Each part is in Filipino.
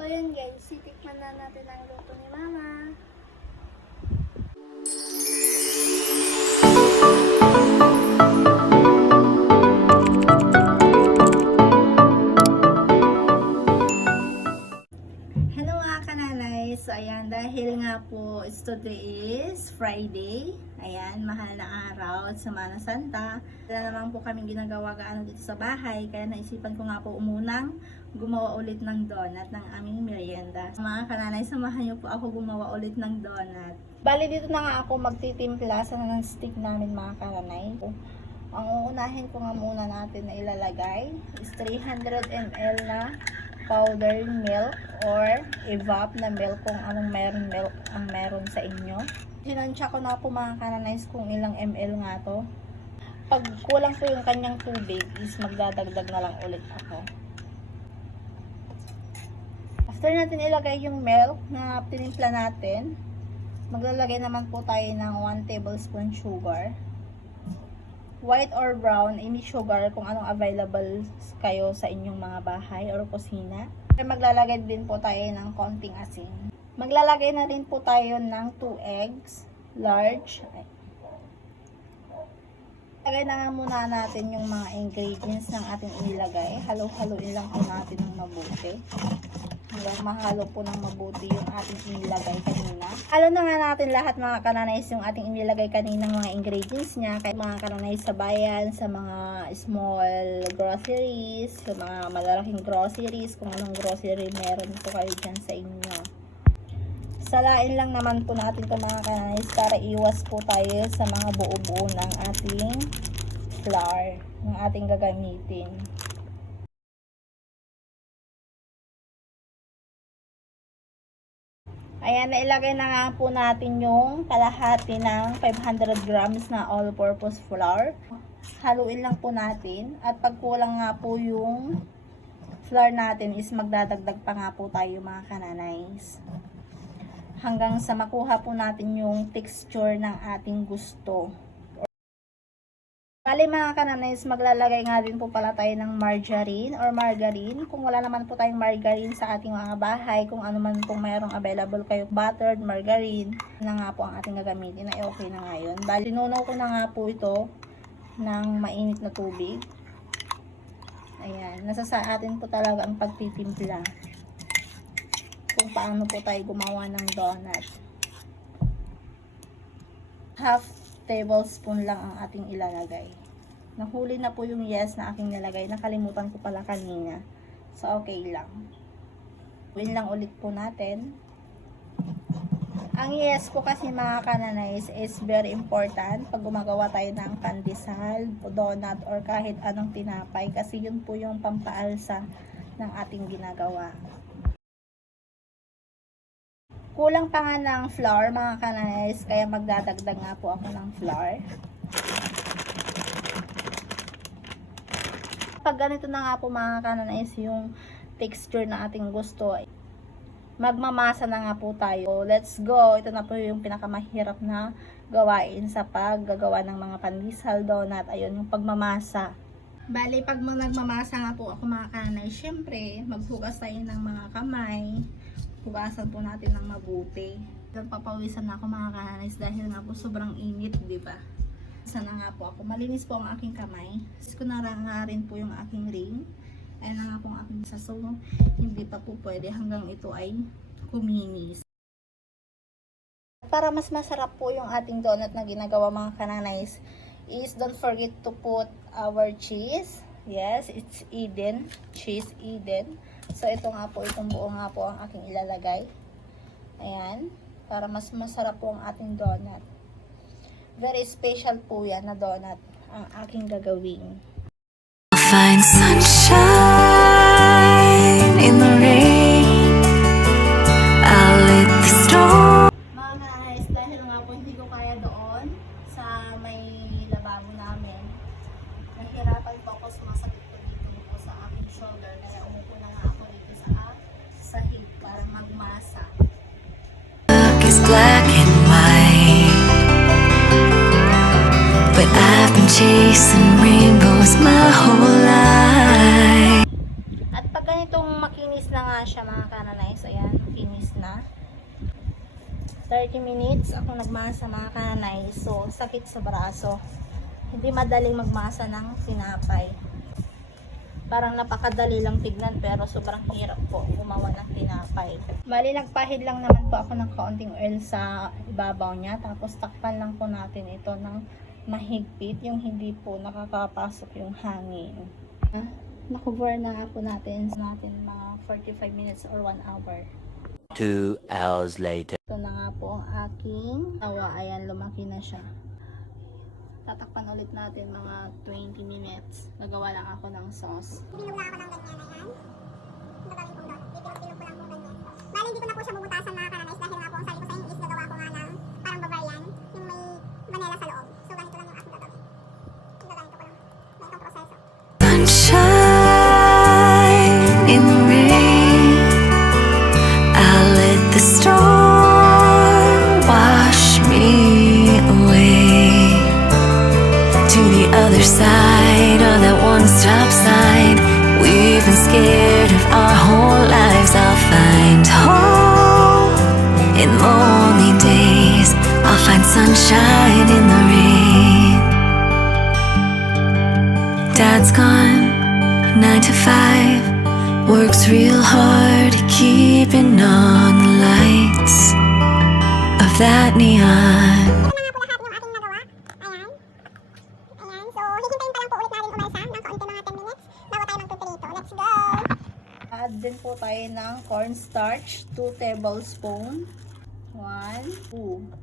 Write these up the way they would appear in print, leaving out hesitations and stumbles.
So yun guys, titikman na natin ang luto ni Mama. Hello mga kananay. So ayan, dahil nga po today is Friday. Ayan, mahal na araw at Semana Santa. Wala naman po kaming ginagawa gaano dito sa bahay. Kaya naisipan ko nga po umunang gumawa ulit ng donut ng aming merienda. Mga kananay, samahan niyo po ako gumawa ulit ng donut. Bali dito na nga ako magtitimpla sa ng stick namin mga kananay. Ang uunahin ko nga muna natin na ilalagay is 300 ml na powdered milk or evap na milk kung anong milk ang meron sa inyo. Hinansya ko na po mga kananays kung ilang ml nga to. Pag kulang po yung kanyang tubig is magdadagdag na lang ulit ako. After natin ilagay yung milk na tinimpla natin, maglalagay naman po tayo ng 1 tablespoon sugar. White or brown, any sugar kung anong available kayo sa inyong mga bahay or kusina. Maglalagay din po tayo ng konting asin. Maglalagay na rin po tayo ng 2 eggs, large. Lagay na nga muna natin yung mga ingredients ng ating inilagay. Halo-haloin lang po natin ng mabuti. Hanggang mahalo po ng mabuti yung ating inilagay kanina. Halo na nga natin lahat mga kananays yung ating inilagay kaninang mga ingredients niya. Kaya mga kananays sa bayan, sa mga small groceries, sa mga malalaking groceries, kung anong grocery meron po kayo dyan sa inyo. Salain lang naman po natin ito mga kananays para iwas po tayo sa mga buo-buo ng ating flour, ng ating gagamitin. Ayan, nailagay na nga po natin yung kalahati ng 500 grams na all-purpose flour. Haluin lang po natin. At pag kulang nga po yung flour natin is magdadagdag pa nga po tayo mga kananays. Hanggang sa makuha po natin yung texture ng ating gusto. Bali mga kananays, maglalagay nga din po pala tayo ng margarine or margarine. Kung wala naman po tayong margarine sa ating mga bahay, kung ano man pong mayroong available kayo, buttered margarine, na nga po ang ating gagamitin, ay okay na nga yun. Bali, nunaw ko na nga po ito ng mainit na tubig. Ayan, nasa sa atin po talaga ang pagtitimpla. Kung paano po tayo gumawa ng donut. Half tablespoon lang ang ating ilalagay. Nahuli na po yung yes na aking nilagay. Nakalimutan ko pala kanina. So, okay lang. Win lang ulit po natin. Ang yes po kasi mga kananays is very important pag gumagawa tayo ng pandesal, donut, or kahit anong tinapay. Kasi yun po yung pampaalsa ng ating ginagawa. Kulang pa nga ng flour mga kananays, kaya magdadagdag nga po ako ng flour. Pag ganito na nga po mga kananays yung texture na ating gusto, magmamasa na nga po tayo. Let's go! Ito na po yung pinakamahirap na gawain sa paggagawa ng mga pandesal, donut. Ayun, yung pagmamasa. Bali, pag nagmamasa nga po ako mga kananays, syempre, maghugas tayo ng mga kamay. Hugasan po natin ng mabuti. Papawisan na ako mga kananays dahil nga po sobrang init, di ba? Sana nga po ako. Malinis po ang aking kamay. Ko na nga rin po yung aking ring. Ayan na nga po ang aking saso. Hindi pa po pwede hanggang ito ay kuminis. Para mas masarap po yung ating donut na ginagawa mga kananays is don't forget to put our cheese. Yes, it's Eden. Cheese Eden. So, ito nga po, itong buo nga po ang aking ilalagay. Ayan. Para mas masarap po ang ating donut. Very special po yan na donut ang aking gagawin. Find sunshine in the rain. I'll let the storm. Mga guys, dahil nga po hindi ko kaya doon sa may lababo namin, nahirapan po ako, sumasakit po dito po sa aking shoulder. Kaya umupo na nga ako dito sa sahig para magmasa. Look is black and white, but I've been chasing rainbows my whole life. At pag ganitong makinis na nga siya mga kananays, ayan, makinis na. 30 minutes ako nagmasa mga kananays, so sakit sa braso. Hindi madaling magmasa ng tinapay. Parang napakadali lang tignan pero sobrang hirap po gumawa ng tinapay. Bali, nagpahid lang naman po ako ng kaunting oil sa ibabaw niya. Tapos takpan lang po natin ito ng mahigpit, yung hindi po nakakapasok yung hangin. Nakover na nga po natin mga 45 minutes or 1 hour. 2 hours later. Ito na nga po ang aking tawa. Ayan, lumaki na siya. Tatakpan ulit natin mga 20 minutes. Nagawa lang ako ng sauce. Bilog lang ako ng ganyan, ayan. Ang gagawin kong dot. Pipilog-pilog ko lang kung ganyan. Bali, hindi ko na po siya bubutasan mga kananays dahil nga po ang sabi ko sa inyo is gagawa ko nga ng parang Bavarian, yung may vanilla sa loob. So, ganito lang yung aking gagawin. Gaganito ko lang. May itong proseso. Sunshine in the rain. I'll let the storm wash me away to the other side of that one-stop sign. We've been scared of our whole lives. I'll find hope in lonely days. I'll find sunshine in the rain. Dad's gone 9 to 5, works real hard keeping on the lights of that neon. Ito na nga po lahat yung aking nagawa. Ayan. Ayan. So, hihintayin pa lang po ulit natin umalsa ng kaunti mga 10 minutes bago tayo magpipirito. Let's go! Add din po tayo ng cornstarch, 2 tablespoon. 1, 2.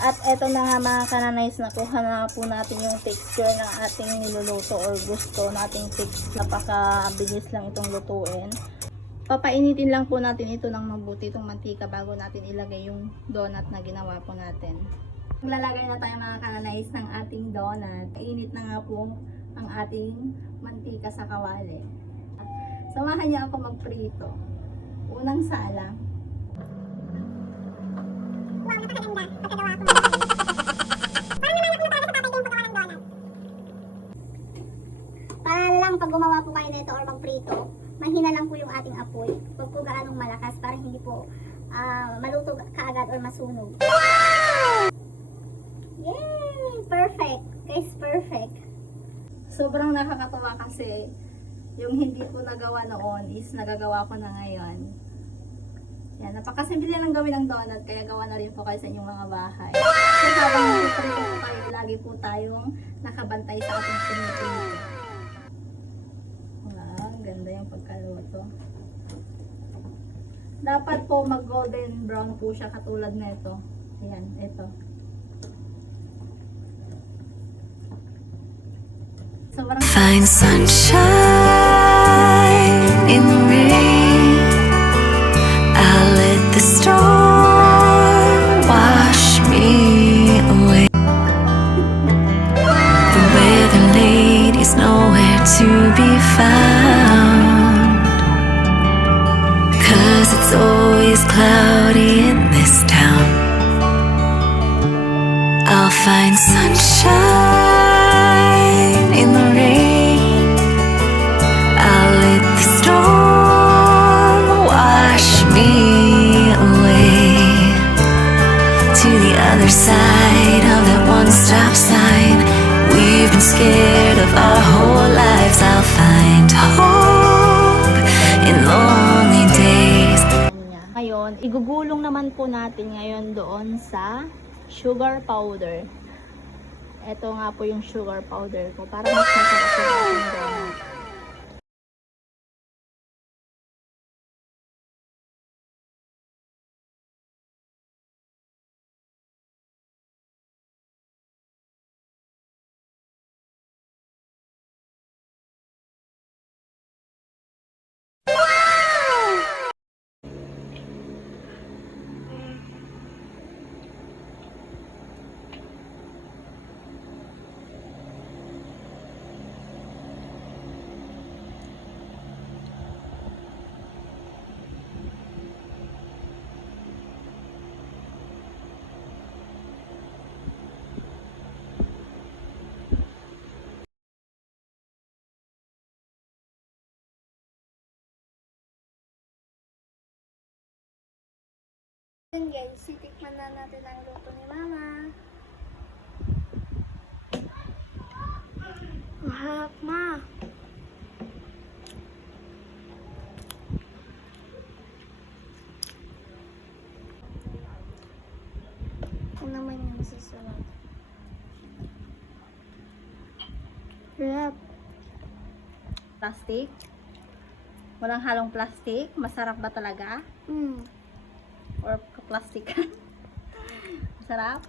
At eto na nga mga kananays, nakuha na po natin yung texture ng ating niluluto or gusto nating texture. Napakabilis lang itong lutuin. Papainitin lang po natin ito ng mabuti, itong mantika, bago natin ilagay yung donut na ginawa po natin. Maglalagay na tayo mga kananays ng ating donut. Init na nga po ang ating mantika sa kawali. Samahan niyo ako magprito. Unang salang. Wow, napakaganda. Pagkagawa ko. Parang naman ako na talaga sa tatay ko yung paggawa ng donut. Para lang pag gumawa po kayo nito or magprito, mahina lang po yung ating apoy. Huwag po gaanong malakas para hindi po maluto kaagad or masunog. Yay! Perfect! Guys, perfect! Sobrang nakakatawa kasi yung hindi ko nagawa noon is nagagawa ko na ngayon. Yan, napakasimple lang gawin ng donut, kaya gawa na rin po kayo sa inyong mga bahay. So habang nagprito po kayo, lagi po tayong nakabantay sa ating prito. Wow, ganda yung pagkaluto. Dapat po mag golden brown po siya katulad nito. Ayan, ito. Sobrang Find sunshine in the rain. I'll let the storm wash me away. The weather lady's nowhere to be found, 'cause it's always cloudy in this town. I'll find sunshine in the rain. I'll let the storm wash me away to the other side of that one-stop sign. We've been scared of our whole lives. I'll find hope in lonely days. niya. Ngayon, igugulong naman po natin ngayon doon sa sugar powder. Ito nga po yung sugar powder ko para mas masarap yung ating donut. Then guys, sitikman na natin ang luto ni Mama. Mahap, Ma. Ano naman yung susunod? Sarap. Plastic? Walang halong plastic? Masarap ba talaga? Or plastic? Masarap?